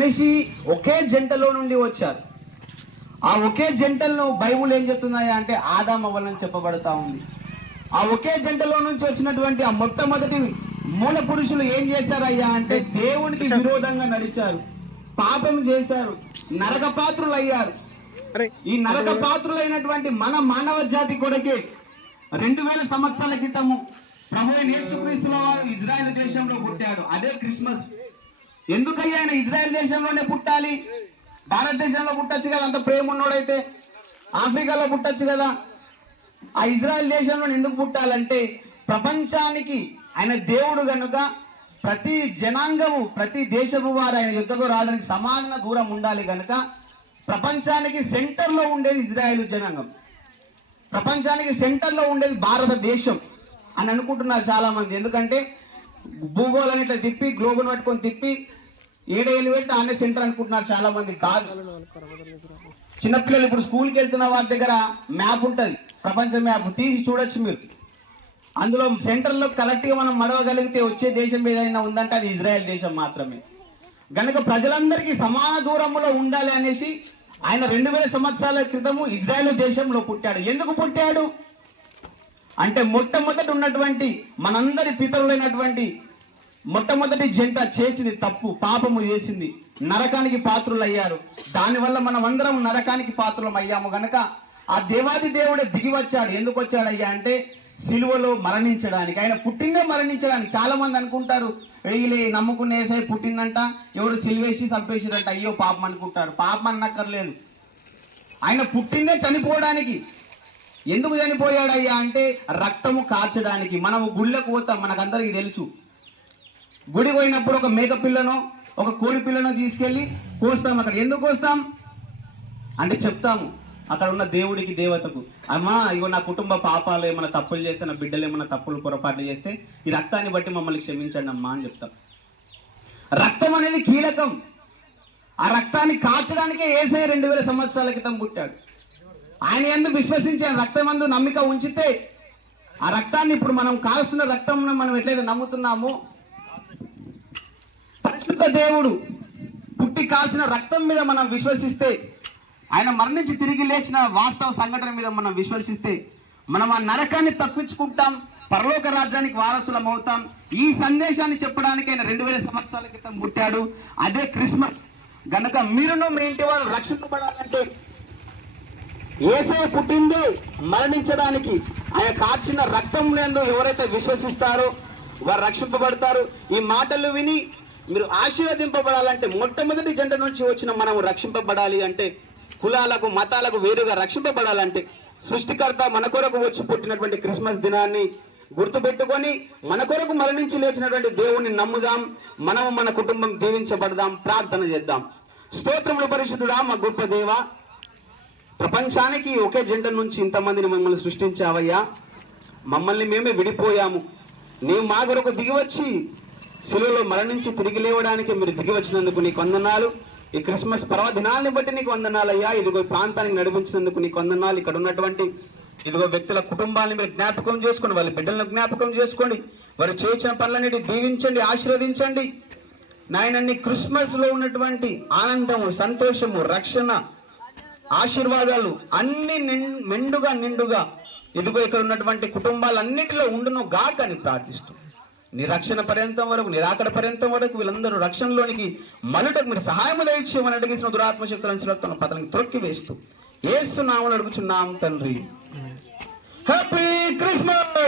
మనిషి ఒకే జంటలో నుండి వచ్చారు. ఆ ఒకే జంటలను బైబుల్ ఏం చెప్తున్నాయా అంటే ఆదాం అవ్వాలని చెప్పబడతా ఉంది. ఆ ఒకే జంటలో నుంచి వచ్చినటువంటి ఆ మొట్టమొదటి మూల పురుషులు ఏం చేశారయ్యా అంటే దేవునికి విరోధంగా నడిచారు, పాపం చేశారు, నరక పాత్రులు అయ్యారు. ఈ నరక పాత్రులైనటువంటి మన మానవ జాతి కొరకే 2000 సంవత్సరాల క్రితము ప్రభు యేసుక్రీస్తు వారు ఇజ్రాయెల్ దేశంలో పుట్టాడు. అదే క్రిస్మస్. ఎందుకయ్యా ఆయన ఇజ్రాయెల్ దేశంలోనే పుట్టాలి? భారతదేశంలో పుట్టచ్చు కదా, అంత ప్రేమ ఉన్నోడైతే ఆఫ్రికాలో పుట్టచ్చు కదా. ఆ ఇజ్రాయెల్ దేశంలో ఎందుకు పుట్టాలంటే ప్రపంచానికి ఆయన దేవుడు గనుక ప్రతి జనాంగము ప్రతి దేశపు వారు ఆయన యుద్ధకు రావడానికి సమాన దూరం ఉండాలి గనుక ప్రపంచానికి సెంటర్లో ఉండేది ఇజ్రాయెల్ జనాంగం, ప్రపంచానికి సెంటర్లో ఉండేది భారతదేశం అని అనుకుంటున్నారు చాలా మంది. ఎందుకంటే భూగోళాన్ని ఇట్లా తిప్పి గ్లోబును పట్టుకొని తిప్పి ఏడేళ్ళు పెడితే ఆనే సెంటర్ అనుకుంటున్నారు చాలా మంది. కాదు, చిన్నపిల్లలు ఇప్పుడు స్కూల్కి వెళ్తున్న వారి దగ్గర మ్యాప్ ఉంటుంది, ప్రపంచ మ్యాప్ తీసి చూడొచ్చు మీరు. అందులో సెంటర్లో కరెక్ట్గా మనం మడవగలిగితే వచ్చే దేశం ఏదైనా ఉందంటే అది ఇజ్రాయెల్ దేశం మాత్రమే. గనుక ప్రజలందరికీ సమాన దూరంలో ఉండాలి అనేసి ఆయన 2000 సంవత్సరాల క్రితము ఇజ్రాయెల్ దేశంలో పుట్టాడు. ఎందుకు పుట్టాడు అంటే మొట్టమొదటి ఉన్నటువంటి మనందరి పితరులైనటువంటి మొట్టమొదటి జంట చేసింది తప్పు, పాపము చేసింది, నరకానికి పాత్రులు అయ్యారు. దానివల్ల మనం అందరం నరకానికి పాత్రులం అయ్యాము. గనక ఆ దేవాది దేవుడే దిగి వచ్చాడు. ఎందుకు వచ్చాడయ్యా అంటే సిలువలో మరణించడానికి. ఆయన పుట్టిందే మరణించడానికి. చాలా మంది అనుకుంటారు వెయ్యిలే నమ్ముకున్న ఏసై పుట్టిందంట, ఎవరు సిలువేసి చంపేసిరంట, అయ్యో పాపం అనుకుంటారు. పాపం అన్నక్కర్లేదు, ఆయన పుట్టిందే చనిపోవడానికి. ఎందుకు చనిపోయాడయ్యా అంటే రక్తము కార్చడానికి. మనము గుళ్ళకు పోతాం, మనకందరికీ తెలుసు. గుడి పోయినప్పుడు ఒక మేక పిల్లను ఒక కోడి పిల్లను తీసుకెళ్లి కోస్తాం. అక్కడ ఎందుకు కోస్తాం అంటే చెప్తాము అక్కడ ఉన్న దేవుడికి దేవతకు, అమ్మా ఇగో నా కుటుంబ పాపాలు ఏమైనా తప్పులు చేస్తే, నా బిడ్డలు ఏమైనా తప్పులు పొరపాట్లు చేస్తే ఈ రక్తాన్ని బట్టి మమ్మల్ని క్షమించండి అమ్మా అని చెప్తాం. రక్తం అనేది కీలకం. ఆ రక్తాన్ని కాల్చడానికే యేసయ్య 2000 సంవత్సరాల క్రితం పుట్టాడు. ఆయన యందు విశ్వసించే రక్తం యందు నమ్మిక ఉంచితే ఆ రక్తాన్ని ఇప్పుడు మనం కాల్స్తున్న రక్తం మనం ఎట్లయితే నమ్ముతున్నామో పరిశుద్ధ దేవుడు పుట్టి కాల్చిన రక్తం మీద మనం విశ్వసిస్తే, ఆయన మరణించి తిరిగి లేచిన వాస్తవ సంఘటన మీద మనం విశ్వసిస్తే మనం ఆ నరకాన్ని తప్పించుకుంటాం, పరలోక రాజ్యానికి వారసులం అవుతాం. ఈ సందేశాన్ని చెప్పడానికి ఆయన 2000 సంవత్సరాల క్రితం పుట్టాడు. అదే క్రిస్మస్. గనక మీరును మీ ఇంటి వాళ్ళు రక్షింపబడాలంటే యేసయ్య పుట్టింది మరణించడానికి. ఆయన కార్చిన రక్తం లేదో ఎవరైతే విశ్వసిస్తారో వారు రక్షింపబడతారు. ఈ మాటలు విని మీరు ఆశీర్వదింపబడాలంటే మొట్టమొదటి జంట నుంచి వచ్చిన మనం రక్షింపబడాలి అంటే, కులాలకు మతాలకు వేరుగా రక్షింపబడాలంటే సృష్టికర్త మన కొరకు వచ్చి పుట్టినటువంటి క్రిస్మస్ దినాన్ని గుర్తుపెట్టుకొని మన కొరకు మరణించి లేచినటువంటి దేవుణ్ణి నమ్ముదాం. మనము మన కుటుంబం దీవించబడదాం. ప్రార్థన చేద్దాం. స్తోత్రములు పరిశుద్ధుడా మా గొప్ప దేవ, ప్రపంచానికి ఒకే జంట నుంచి ఇంతమందిని మమ్మల్ని సృష్టించావయ్యా. మమ్మల్ని మేమే విడిపోయాము. నీవు మా కొరకు దిగివచ్చి శిలువలో మరణించి తిరిగి లేవడానికి మీరు దిగి వచ్చినందుకు నీకు వందనాలు. ఈ క్రిస్మస్ పర్వదినాల్ని బట్టి నీకు వందనాలయ్యా. ఇదిగో ప్రాంతానికి నడిపించినందుకు నీకు వందనాలు. ఇక్కడ ఉన్నటువంటి ఇదిగో వ్యక్తుల కుటుంబాన్ని మీరు జ్ఞాపకం చేసుకోండి, వాళ్ళ బిడ్డలను జ్ఞాపకం చేసుకోండి, వారు చేసిన పనులన్నిటి దీవించండి, ఆశీర్వదించండి. నాయనన్ని క్రిస్మస్ లో ఉన్నటువంటి ఆనందము, సంతోషము, రక్షణ, ఆశీర్వాదాలు అన్ని మెండుగా నిండుగా ఇదిగో ఇక్కడ ఉన్నటువంటి కుటుంబాలన్నిటిలో ఉండును గాక అని ప్రార్థిస్తూ నీ రక్షణ పర్యంతం వరకు, నిరాకడ పర్యంతం వరకు వీళ్ళందరూ రక్షణలోనికి మలుటకు మీరు సహాయం దయచేయమని అడిగిన దురాత్మశక్తులను పతనికి త్రొక్కి వేస్తూ యేసు నామమున అడుగుచున్నాం తండ్రి. Happy Christmas.